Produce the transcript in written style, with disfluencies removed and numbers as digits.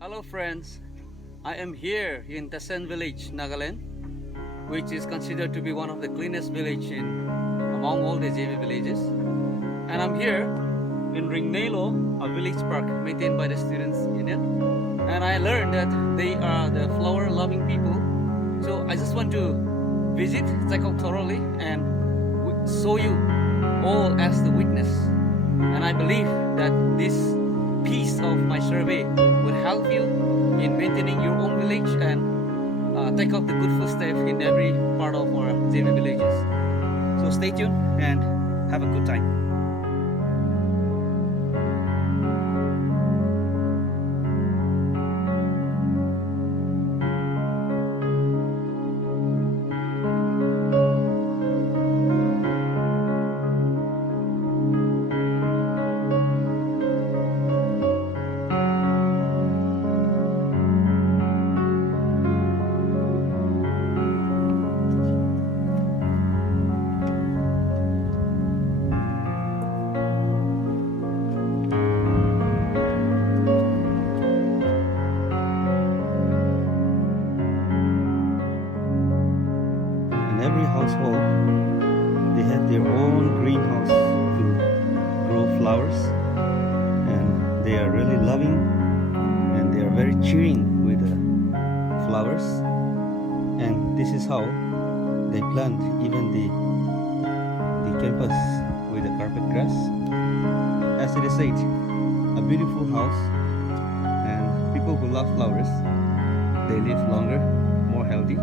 Hello friends, I am here in Tasen village, Nagaland, which is considered to be one of the cleanest village among all the JB villages. And I'm here in Ringnelo, a village park maintained by the Students Union. And I learned that they are the flower loving people. So I just want to visit, check out thoroughly and show you all as the witness. And I believe that this piece of my survey will help you in maintaining your own village and take up the good footstep in every part of our JB villages. So stay tuned and have a good time. In every household, they have their own greenhouse to grow flowers, and they are really loving and they are very cheering with the flowers. And this is how they plant even the campus with the carpet grass. As it is said, a beautiful house, and people who love flowers, they live longer, more healthy,